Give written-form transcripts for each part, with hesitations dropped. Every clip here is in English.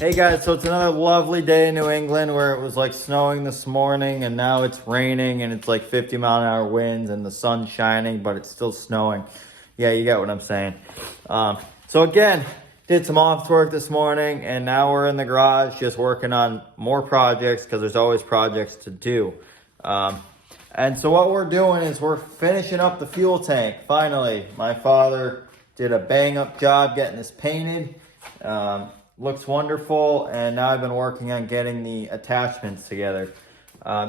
Hey guys, so it's another lovely day in New England where it was like snowing this morning and now it's raining and it's like 50-mile-an-hour winds and the sun's shining, but it's still snowing. Yeah, you get what I'm saying. So again, did some office work this morning and now we're in the garage just working on more projects because there's always projects to do. And so what we're doing is we're finishing up the fuel tank. Finally, my father did a bang-up job getting this painted. Looks wonderful, and now I've been working on getting the attachments together.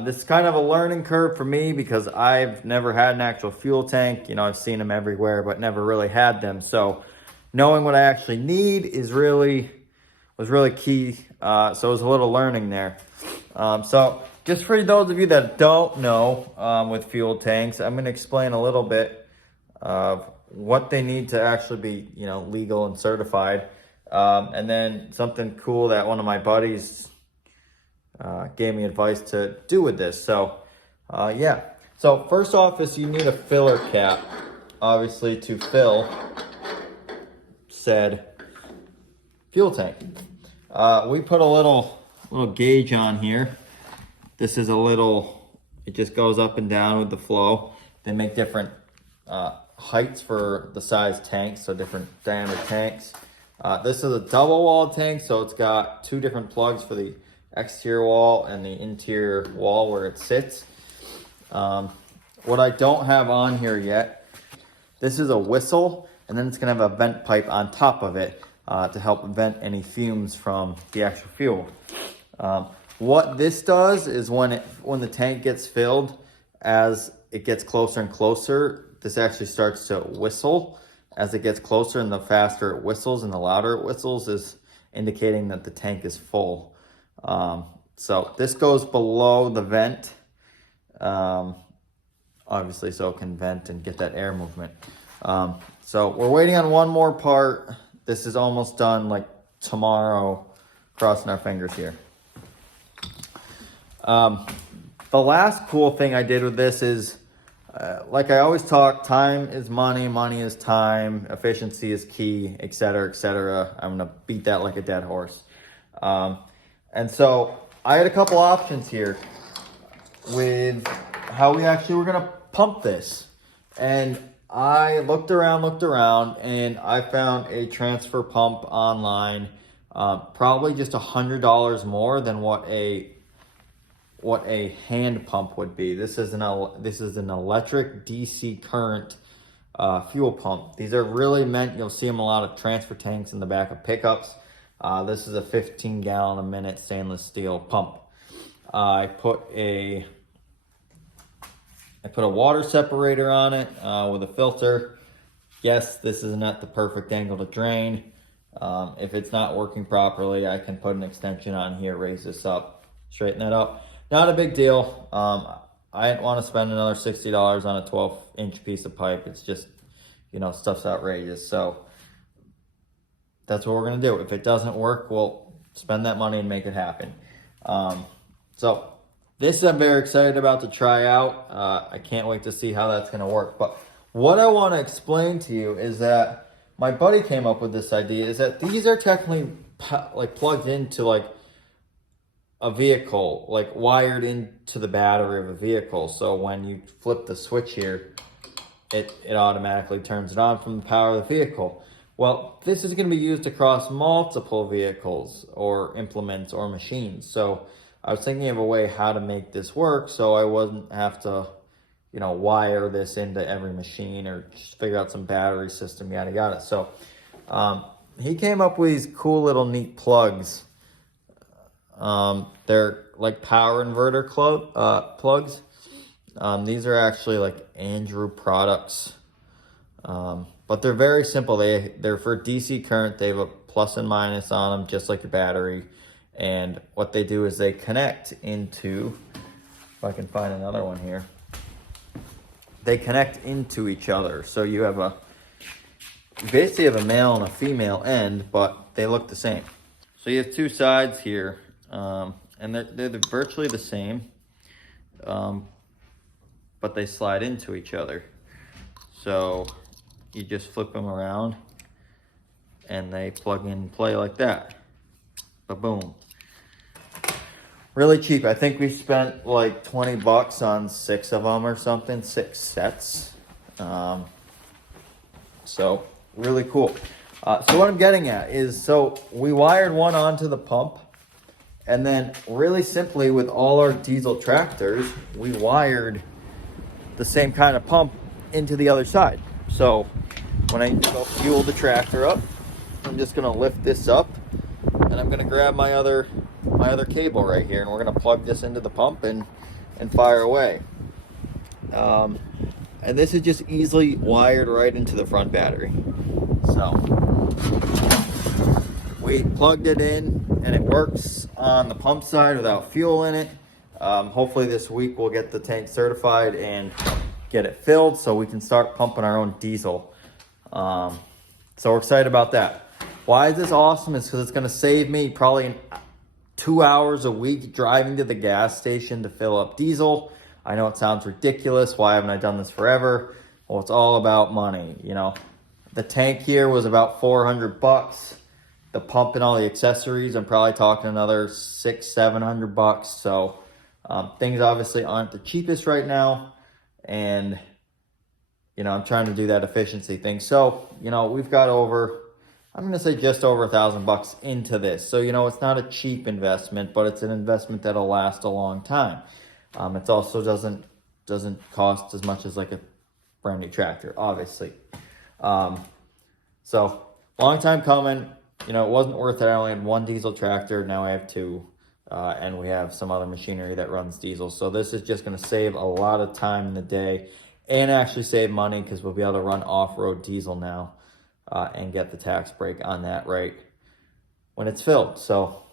This is kind of a learning curve for me because I've never had an actual fuel tank. You know, I've seen them everywhere, but never really had them. So knowing what I actually need was really key. So it was a little learning there. So just for those of you that don't know with fuel tanks, I'm going to explain a little bit of what they need to actually be, you know, legal and certified. And then something cool that one of my buddies gave me advice to do with this. So, yeah. So first off is you need a filler cap, obviously, to fill said fuel tank. We put a little gauge on here. This is it just goes up and down with the flow. They make different heights for the size tanks, so different diameter tanks. This is a double wall tank, so it's got two different plugs for the exterior wall and the interior wall where it sits. What I don't have on here yet, this is a whistle, and then it's gonna have a vent pipe on top of it to help vent any fumes from the actual fuel. What this does is when the tank gets filled, as it gets closer and closer, this actually starts to whistle. As it gets closer, and the faster it whistles and the louder it whistles is indicating that the tank is full. So this goes below the vent, obviously, so it can vent and get that air movement. So we're waiting on one more part. This is almost done, like tomorrow, crossing our fingers here. The last cool thing I did with this is, like I always talk, time is money, money is time, efficiency is key, etc., etc. I'm going to beat that like a dead horse. And so I had a couple options here with how we actually were going to pump this. And I looked around, and I found a transfer pump online, probably just $100 more than what a hand pump would be. This is an electric DC current fuel pump. These are really meant, you'll see them a lot of transfer tanks in the back of pickups. This is a 15-gallon a minute stainless steel pump. I put a water separator on it with a filter. Yes, this is not the perfect angle to drain. If it's not working properly, I can put an extension on here, raise this up, straighten that up. Not a big deal. I didn't want to spend another $60 on a 12-inch piece of pipe. It's just, you know, stuff's outrageous. So that's what we're going to do. If it doesn't work, we'll spend that money and make it happen. So this I'm very excited about to try out. I can't wait to see how that's going to work. But what I want to explain to you is that my buddy came up with this idea, is that these are technically like plugged into like a vehicle, like wired into the battery of a vehicle. So when you flip the switch here, it automatically turns it on from the power of the vehicle. Well, this is going to be used across multiple vehicles or implements or machines. So I was thinking of a way how to make this work so I wouldn't have to, you know, wire this into every machine or just figure out some battery system, yada yada. So he came up with these cool little neat plugs. They're like power inverter plugs. These are actually like Andrew products. But they're very simple. They're for DC current. They have a plus and minus on them, just like your battery. And what they do is they connect into, if I can find another one here, they connect into each other. So you basically have a male and a female end, but they look the same. So you have two sides here. And they're virtually the same, but they slide into each other. So you just flip them around and they plug in and play like that. Ba-boom. Really cheap. I think we spent like 20 bucks on 6 of them or something, 6 sets. So really cool. So what I'm getting at is, so we wired one onto the pump, and then really simply with all our diesel tractors, we wired the same kind of pump into the other side. So when I go fuel the tractor up, I'm just gonna lift this up, and I'm gonna grab my other cable right here, and we're gonna plug this into the pump and fire away. And this is just easily wired right into the front battery. So we plugged it in, and it works on the pump side without fuel in it. Hopefully this week we'll get the tank certified and get it filled so we can start pumping our own diesel. So we're excited about that. Why is this awesome? Is because it's going to save me probably 2 hours a week driving to the gas station to fill up diesel. I know it sounds ridiculous. Why haven't I done this forever? Well, it's all about money. You know, the tank here was about 400 bucks. The pump and all the accessories, I'm probably talking another 600-700 bucks. So things obviously aren't the cheapest right now, and you know, I'm trying to do that efficiency thing. So you know, we've got over, I'm going to say just over $1,000 into this. So, you know, it's not a cheap investment, but it's an investment that'll last a long time. It also doesn't cost as much as like a brand new tractor, obviously. So long time coming. You know, it wasn't worth it. I only had one diesel tractor. Now I have 2, and we have some other machinery that runs diesel. So this is just going to save a lot of time in the day and actually save money, because we'll be able to run off-road diesel now. And get the tax break on that right when it's filled. So